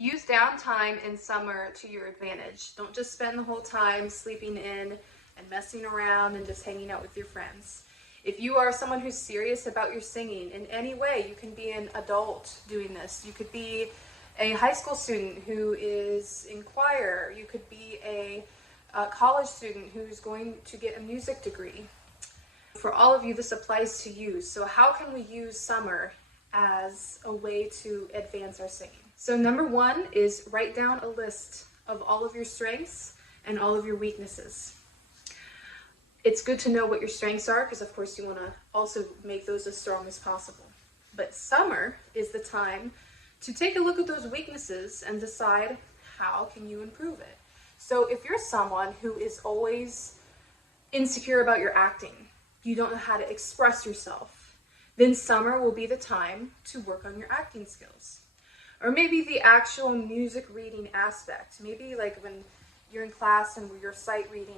Use downtime in summer to your advantage. Don't just spend the whole time sleeping in and messing around and just hanging out with your friends. If you are someone who's serious about your singing in any way, you can be an adult doing this. You could be a high school student who is in choir. You could be a college student who's going to get a music degree. For all of you, this applies to you. So how can we use summer as a way to advance our singing? So number one is write down a list of all of your strengths and all of your weaknesses. It's good to know what your strengths are because of course you want to also make those as strong as possible. But summer is the time to take a look at those weaknesses and decide how can you improve it. So if you're someone who is always insecure about your acting, you don't know how to express yourself, then summer will be the time to work on your acting skills. Or maybe the actual music reading aspect. Maybe like when you're in class and you're sight reading,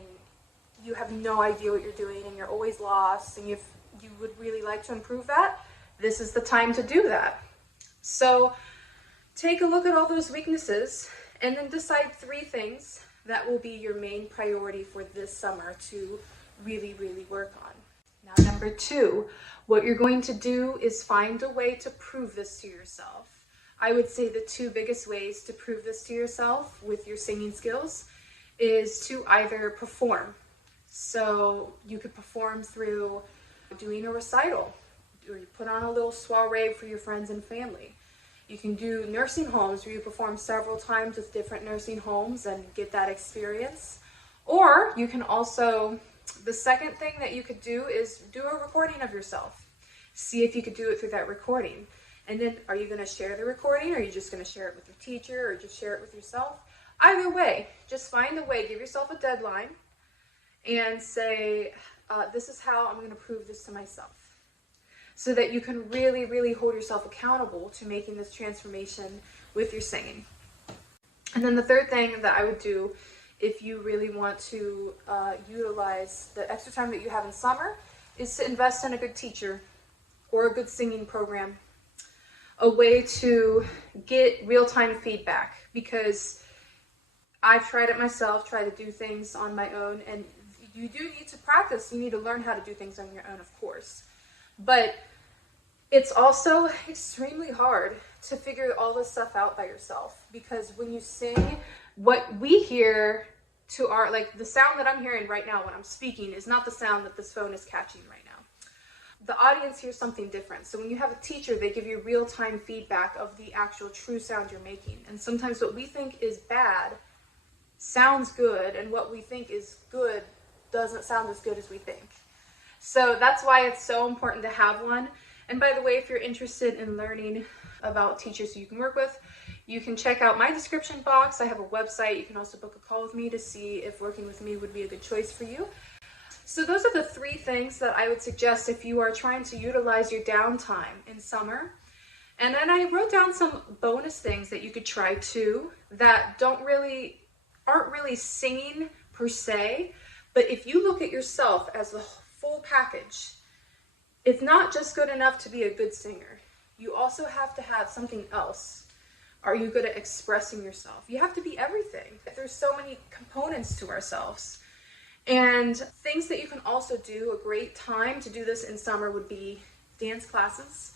you have no idea what you're doing and you're always lost, and if you would really like to improve that, this is the time to do that. So take a look at all those weaknesses and then decide 3 things that will be your main priority for this summer to really, really work on. Now, number 2, what you're going to do is find a way to prove this to yourself. I would say the 2 biggest ways to prove this to yourself with your singing skills is to either perform. So you could perform through doing a recital, or you put on a little soiree for your friends and family. You can do nursing homes where you perform several times with different nursing homes and get that experience. Or you can also, the second thing that you could do is do a recording of yourself. See if you could do it through that recording. And then are you going to share the recording, or are you just going to share it with your teacher, or just share it with yourself? Either way, just find a way, give yourself a deadline, and say, this is how I'm going to prove this to myself. So that you can really, really hold yourself accountable to making this transformation with your singing. And then the third thing that I would do if you really want to utilize the extra time that you have in summer is to invest in a good teacher or a good singing program. A way to get real-time feedback, because I've tried it myself, try to do things on my own, and you do need to practice. You need to learn how to do things on your own, of course. But it's also extremely hard to figure all this stuff out by yourself, because when you sing, what we hear to our, like the sound that I'm hearing right now when I'm speaking is not the sound that this phone is catching right now. The audience hears something different. So when you have a teacher, they give you real-time feedback of the actual true sound you're making. And sometimes what we think is bad sounds good, and what we think is good doesn't sound as good as we think. So that's why it's so important to have one. And by the way, if you're interested in learning about teachers who you can work with, you can check out my description box. I have a website. You can also book a call with me to see if working with me would be a good choice for you. So those are the 3 things that I would suggest if you are trying to utilize your downtime in summer. And then I wrote down some bonus things that you could try too that aren't really singing per se, but if you look at yourself as the full package, it's not just good enough to be a good singer. You also have to have something else. Are you good at expressing yourself? You have to be everything. There's so many components to ourselves. And things that you can also do, a great time to do this in summer would be dance classes,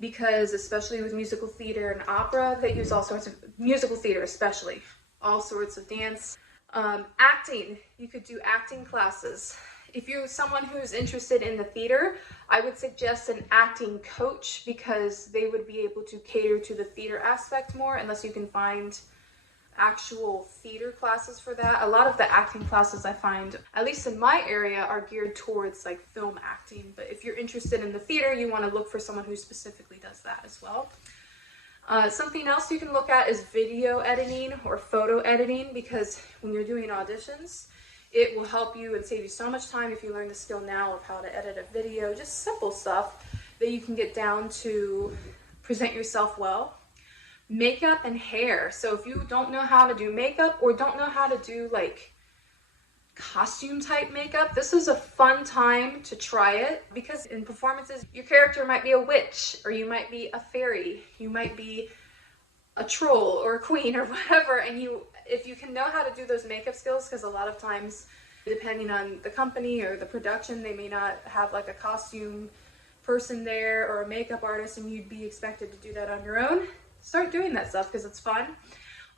because especially with musical theater and opera, they use all sorts of, musical theater especially, all sorts of dance. Acting, you could do acting classes. If you're someone who's interested in the theater, I would suggest an acting coach, because they would be able to cater to the theater aspect more, unless you can find actual theater classes for that. A lot of the acting classes I find, at least in my area, are geared towards like film acting. But if you're interested in the theater, you want to look for someone who specifically does that as well. Something else you can look at is video editing or photo editing, because when you're doing auditions, it will help you and save you so much time if you learn the skill now of how to edit a video. Just simple stuff that you can get down to present yourself well. Makeup and hair. So if you don't know how to do makeup, or don't know how to do like costume type makeup, this is a fun time to try it, because in performances your character might be a witch, or you might be a fairy, you might be a troll or a queen or whatever, and if you can know how to do those makeup skills, because a lot of times, depending on the company or the production, they may not have like a costume person there or a makeup artist, and you'd be expected to do that on your own. Start doing that stuff because it's fun.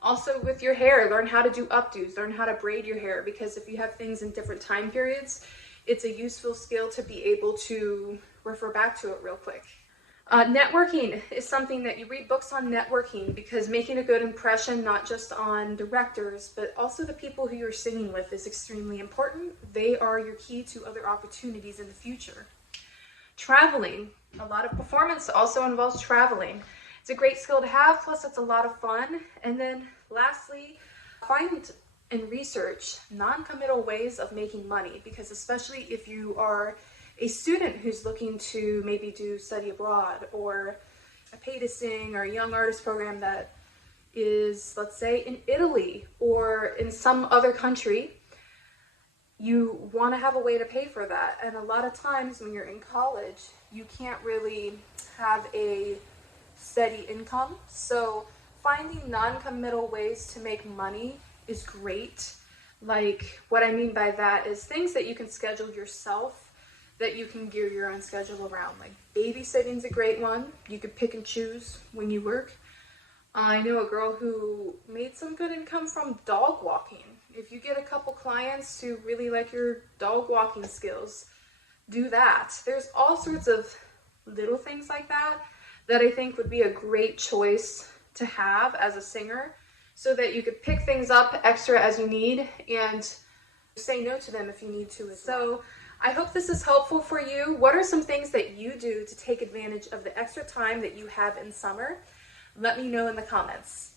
Also with your hair, learn how to do updos, learn how to braid your hair, because if you have things in different time periods, it's a useful skill to be able to refer back to it real quick. Networking is something that you read books on networking, because making a good impression, not just on directors, but also the people who you're singing with, is extremely important. They are your key to other opportunities in the future. Traveling. A lot of performance also involves traveling. It's a great skill to have, plus it's a lot of fun. And then lastly, find and research non-committal ways of making money, because especially if you are a student who's looking to maybe do study abroad, or a pay to sing or a young artist program that is, let's say, in Italy or in some other country, you want to have a way to pay for that. And a lot of times when you're in college, you can't really have a steady income. So finding non-committal ways to make money is great. Like, what I mean by that is things that you can schedule yourself, that you can gear your own schedule around. Like babysitting's a great one. You could pick and choose when you work. I know a girl who made some good income from dog walking. If you get a couple clients who really like your dog walking skills, do that. There's all sorts of little things like that that I think would be a great choice to have as a singer, so that you could pick things up extra as you need and say no to them if you need to as well. So I hope this is helpful for you. What are some things that you do to take advantage of the extra time that you have in summer? Let me know in the comments.